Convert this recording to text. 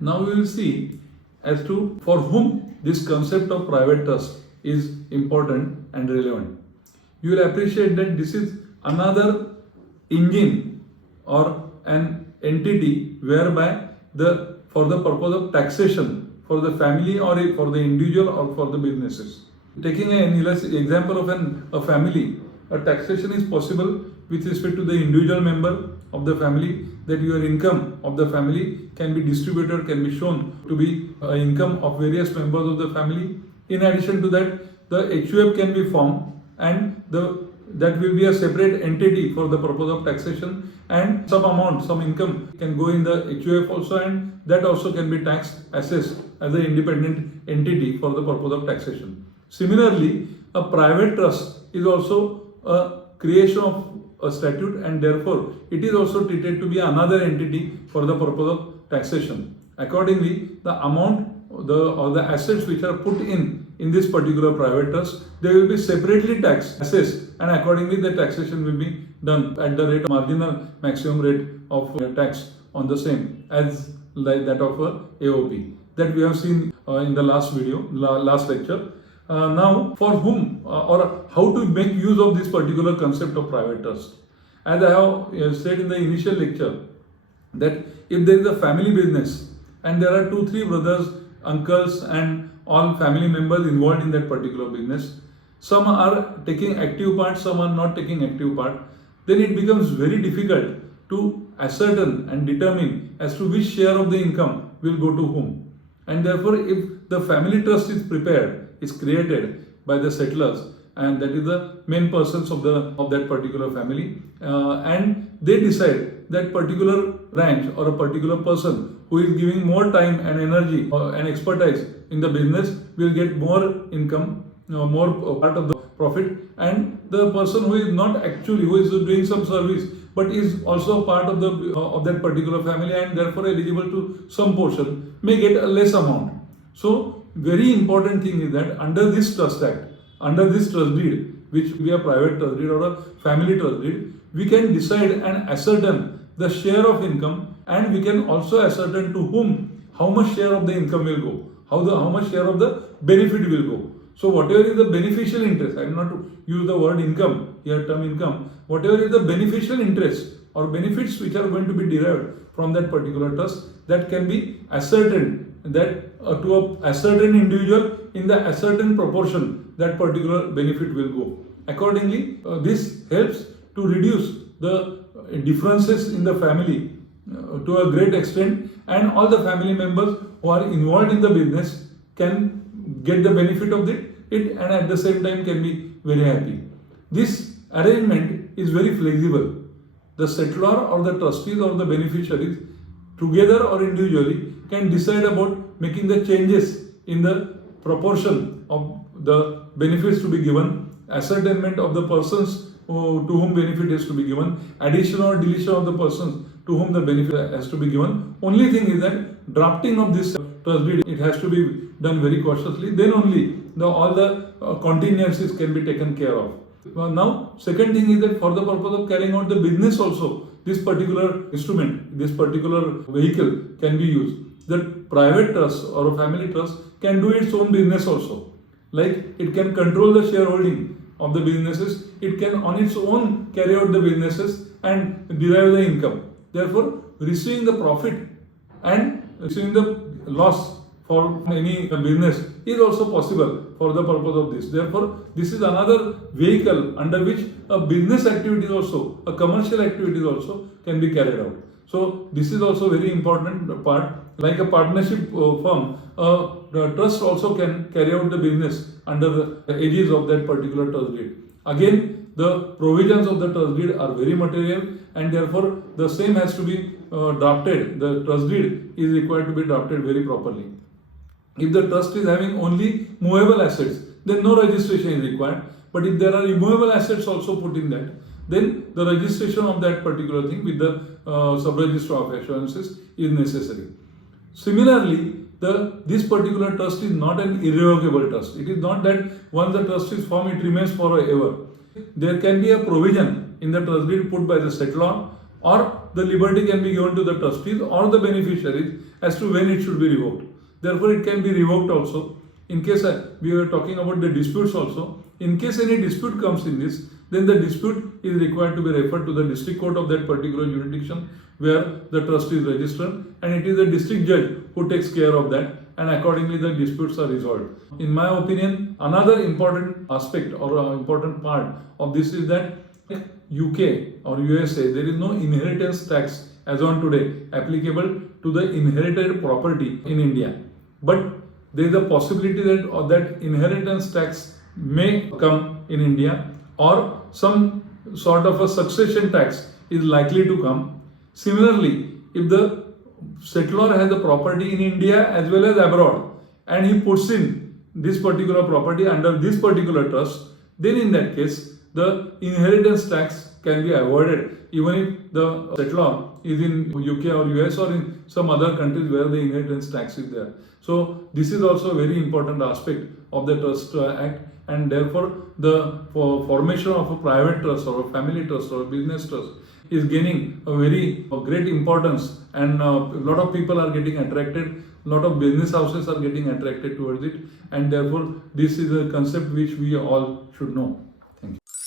Now we will see as to for whom this concept of private trust is important and relevant. You will appreciate that this is another engine or an entity whereby for the purpose of taxation for the family or for the individual or for the businesses. Taking an example of a family, a taxation is possible with respect to the individual member of the family, that your income of the family can be distributed, can be shown to be income of various members of the family. In addition to that, the HUF can be formed and that will be a separate entity for the purpose of taxation, and some amount, some income can go in the HUF also, and that also can be assessed as an independent entity for the purpose of taxation. Similarly, a private trust is also a creation of a statute, and therefore it is also treated to be another entity for the purpose of taxation. Accordingly, the amount or the assets which are put in this particular private trust, they will be separately assessed, and accordingly the taxation will be done at the rate of marginal maximum rate of tax on the same as like that of a AOP that we have seen in the last lecture. Now, for whom or how to make use of this particular concept of private trust? As I have said in the initial lecture, that if there is a family business and there are 2-3 brothers, uncles and all family members involved in that particular business, some are taking active part, some are not taking active part, then it becomes very difficult to ascertain and determine as to which share of the income will go to whom. And therefore, if the family trust is created by the settlers, and that is the main persons of that particular family, and they decide that particular branch or a particular person who is giving more time and energy and expertise in the business will get more income, more part of the profit, and the person who is not actually, who is doing some service but is also part of that particular family and therefore eligible to some portion, may get a less amount. So very important thing is that under this trust act, under this trust deed, which will be a private trust deed or a family trust deed, we can decide and ascertain the share of income, and we can also ascertain to whom how much share of the income will go, how much share of the benefit will go. So whatever is the beneficial interest, I am not to use the word income here, term income, whatever is the beneficial interest or benefits which are going to be derived from that particular trust, that can be ascertained that to a certain individual in the certain proportion that particular benefit will go. Accordingly, this helps to reduce the differences in the family to a great extent, and all the family members who are involved in the business can get the benefit of it and at the same time can be very happy. This arrangement is very flexible. The settlor or the trustees or the beneficiaries, together or individually, can decide about making the changes in the proportion of the benefits to be given, ascertainment of the persons to whom benefit is to be given, addition or deletion of the persons to whom the benefit has to be given. Only thing is that drafting of this trust deed, it has to be done very cautiously. Then only all the contingencies can be taken care of. Now, second thing is that for the purpose of carrying out the business also, this particular instrument, this particular vehicle can be used. The private trust or a family trust can do its own business also. Like it can control the shareholding of the businesses, it can on its own carry out the businesses and derive the income. Therefore, receiving the profit and receiving the loss for any business is also possible for the purpose of this. Therefore, this is another vehicle under which a business activity also, a commercial activity also can be carried out. So this is also very important part. Like a partnership firm, the trust also can carry out the business under the aegis of that particular trust deed. Again, the provisions of the trust deed are very material, and therefore the same has to be drafted. The trust deed is required to be drafted very properly. If the trust is having only movable assets, then no registration is required. But if there are immovable assets also put in that, then the registration of that particular thing with the sub-register of assurances is necessary. Similarly, this particular trust is not an irrevocable trust. It is not that once the trust is formed, it remains forever. There can be a provision in the trust deed put by the settlor or the liberty can be given to the trustees or the beneficiaries as to when it should be revoked. Therefore, it can be revoked also. In case we were talking about the disputes also, in case any dispute comes in this, then the dispute is required to be referred to the district court of that particular jurisdiction where the trust is registered, and it is the district judge who takes care of that, and accordingly the disputes are resolved. In my opinion, another important aspect or important part of this is that UK or USA, there is no inheritance tax as on today applicable to the inherited property in India. But there is a possibility that inheritance tax may come in India, or some sort of a succession tax is likely to come. Similarly, if the settlor has a property in India as well as abroad, and he puts in this particular property under this particular trust, then in that case, the inheritance tax can be avoided even if the settlor is in UK or US or in some other countries where the inheritance tax is there. So this is also a very important aspect of the Trust Act, and therefore the formation of a private trust or a family trust or a business trust is gaining a very great importance, and a lot of people are getting attracted, a lot of business houses are getting attracted towards it, and therefore this is a concept which we all should know. Thank you.